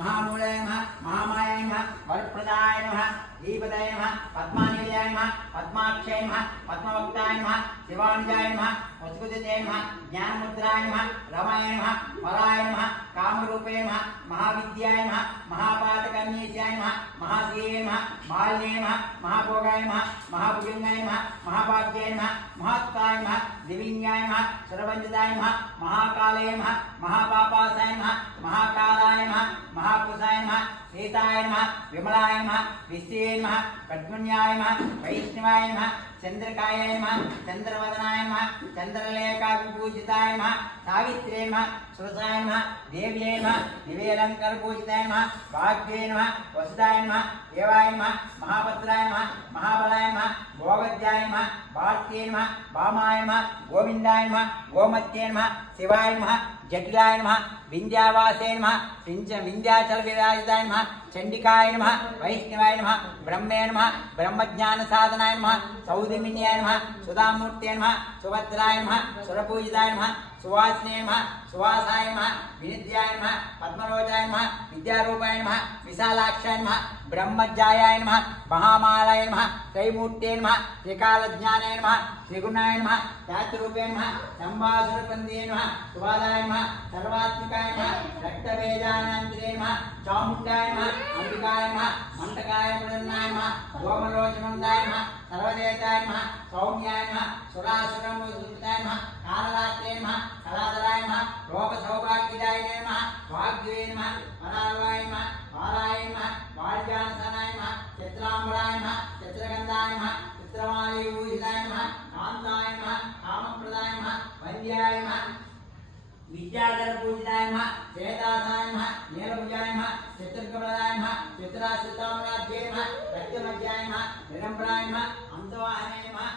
महामूलाय नमः महामायाय नमः वरप्रदाय नमः दीपदाय नमः पद्मानिलयाय नमः पद्माक्षाय नमः पद्मवक्ताय नमः शिवानुजाय नमः वसुकुदिते नमः ज्ञानमुद्राय नमः रमाय नमः वराय नमः कामरूपे नमः महाविद्याय नमः महापातकन्येशाय नमः महाश्रिये नमः मालिने नमः महाभोगाय नमः महाभुजंगाय नमः महाभाग्याय नमः महात्ताय नमः दिविन्याय नमः सर्ववंदिताय नमः महाकाले नमः महापापासाय नमः महाकाराय नमः महापुरुषाय नमः सीताय नमः विमलाय नमः विष्णुवे नमः पद्मन्याय नमः वैष्णवाय नमः चंद्रकाय नमः चंद्रवदनाय नमः चंद्रलेखाविभूषिताय नमः सावित्र्ये नमः सुरसाय नमः देव्ये नमः दिव्यलंकारपूजिताय नमः भाग्ये नमः वसुदाय नमः देवाय नमः महाभद्राय नमः महाबलाय नमः भोगद्याय नमः भारत्ये नमः वामाय नमः गोविंदाय नमः गोमत्ये नमः शिवाय नमः जटिलाय नमः विंध्यावासे नमः विंध्याचल विराजिताय नमः चंडिकाय नमः वैष्णवाय नमः ब्रह्मे नमः ब्रह्मज्ञान साधनाय नमः सौदिमिन्याय नमः सुधामूर्ते नमः सुभद्राय नमः सुरपूजिताय नमः सुवासिने नमः सुवासाय नमः विनिध्याय नमः पद्मरोजाय नमः विद्यारूपाय नमः विशालाक्षाय नमः ब्रह्मज्ञायाय नमः महामालाय नमः त्रैमूर्ते नमः त्रिकालज्ञानाय नमः त्रिगुणाय नमः चातुरूपे नमः संवासुरपन्दिये नमः सुवादाय नमः सर्वात्मकाय नमः रक्तबीजानन्तरे नमः चामुण्डाय नमः अंबिकाय नमः मण्टकाय प्रदन्नाय नमः गोमलोचनन्दाय नमः सर्वदेवताय नमः सौम्याय नमः सुरासुरमुदाय नमः कालरात्रे नमः कलाधराय नमः लोकसौभाग्यदाय नमः भाग्ये नमः परालवाय नमः पाराय नमः वाड्यासनाय नमः चित्राम्बराय नमः चित्रगन्धाय नमः चित्रमालयूषिताय नमः कान्ताय नमः कामप्रदाय नमः वन्द्याय नमः विद्याधर पूजिताय नमः श्वेतासाय नमः नीलभुजाय नमः चित्रकमलाय नमः चित्राश्रितामराध्यै नमः रक्तमध्याय नमः निरम्बराय नमः अंतवाहने नमः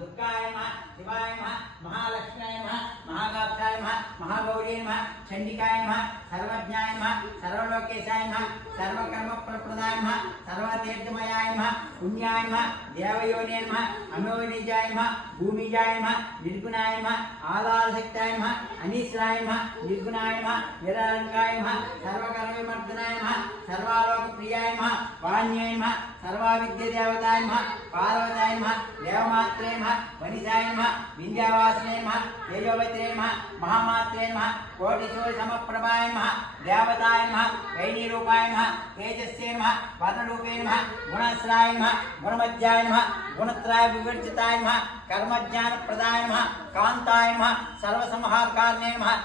दुर्गाय नमः शिवाय नमः महालक्ष्म्याय नमः महागात्राय नमः महागौरी नमः चंडिकाय नमः सर्वज्ञाय नमः सर्वलोकेशाय नमः सर्वकर्मफलप्रदाय नमः सर्वतीर्थमयाय नमः पुण्याय नमः देवयोने नमः अमोनिजाय नमः भूमिजाय नमः निर्गुणाय नमः आधारशक्ताय नमः अनीश्वराय नमः निर्गुणाय नमः निरलंकाय नमः सर्वकर्मविमर्दनाय नमः सर्वालोकप्रियाय नमः वाण्याय नमः सर्वाविद्यादेवताय नमः पार्वताय नमः देवमात्रे नमः वनिजाय नमः विंध्यावासिने नमः तेजोवत्रे नमः महामात्रे नमः कोटिशूलसमप्रभाय नमः देवताय नमः वैनीरूपाय नमः तेजस्ये नमः वर्णरूपे नमः गुणश्राय नमः गुणमध्याय नमः गुणत्रय विवर्जिताय नमः कर्मज्ञानप्रदाय नमः कान्ताय नमः सर्वसंहारकारणे नमः